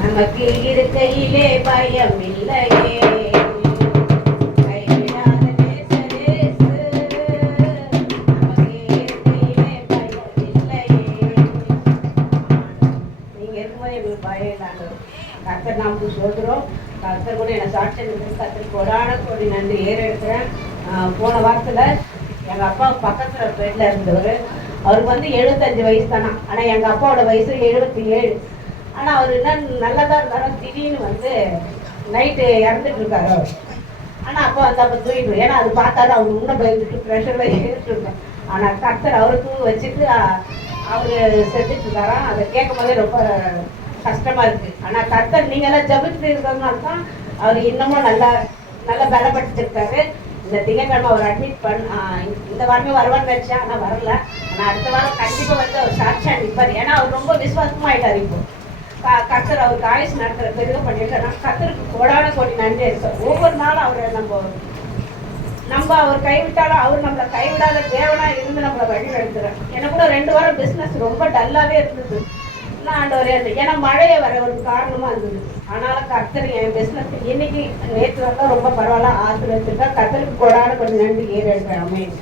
நமக்கு இருக்கையிலே பயம் இல்லையே கைவிடாத நேசரேசு. கர்த்தர் நமக்கு சொல்கிறோம் கர்த்தர் கூட என்னை சாட்சி நிறுத்தி கர்த்தர் கொடான கோடி நன்றி ஏற எடுக்கிறேன் போன வாரத்தில் எங்கள் அப்பா பக்கத்தில் பெட்டில் இருந்தவர். அவருக்கு வந்து எழுபத்தஞ்சு வயசு தானா. ஆனால் எங்கள் அப்பாவோட வயசு எழுபத்தி ஏழு ஆனால் அவர் என்ன நல்லதாக இருந்தாலும் திடீர்னு வந்து நைட்டு இறந்துட்டு இருக்காரு அவர். ஆனால் அப்போ வந்து அப்போ தூக்கிட்டு ஏன்னா அது பார்த்தாலும் அவங்க இன்னும் பயந்துட்டு ப்ரெஷரில் ஏறிட்டு ஆனால் கர்த்தர் தூ வச்சுட்டு அவர் செத்துட்டு இருக்காராம் அதை கேட்கும் போதே ரொம்ப கஷ்டமா இருக்கு. ஆனால் கர்த்தர் நீங்களாம் ஜபிச்சுட்டு இருக்கிறதுனால தான் அவர் இன்னமும் நல்லா நல்லா பலப்பட்டுருக்காரு இந்த திங்கட்கிழமை அவர் அட்மிட் பண்ண இந்த வாரமே வருவான்னு நினச்சேன் ஆனால் வரல. ஆனால் அடுத்த வாரம் கண்டிப்பாக வந்து அவர் சாட்சியாக நிற்பார் ஏன்னா அவர் ரொம்ப விசுவாசமாயிட்டார் இப்போ. கத்தர் அவர் காலேஜ் நடத்துகிற பெருக பண்ணியிருக்காரு கத்தருக்கு கோடான கோடி நன்றி இருக்கு ஒவ்வொரு நாளும் அவரை நம்ம நம்ம அவர் கைவிட்டாலும் அவர் நம்மளை கைவிடாத தேவனாக இருந்து நம்மளை வழி நடத்துகிறார் எனக்கு கூட ரெண்டு வாரம் பிஸ்னஸ் ரொம்ப டல்லாகவே இருந்தது. ஆண்டவரே அந்த- ஏன்னா மழையை வர ஒரு காரணமா இருந்தது. ஆனாலும் கர்த்தர் என் பிஸ்னஸ் இன்னைக்கு நேற்று வரலாம் ரொம்ப பரவாயில்ல. ஆசிரியர் கர்த்தருக்கு கொடான கொஞ்சம் நன்றி ஏறி எடுக்கிறேன்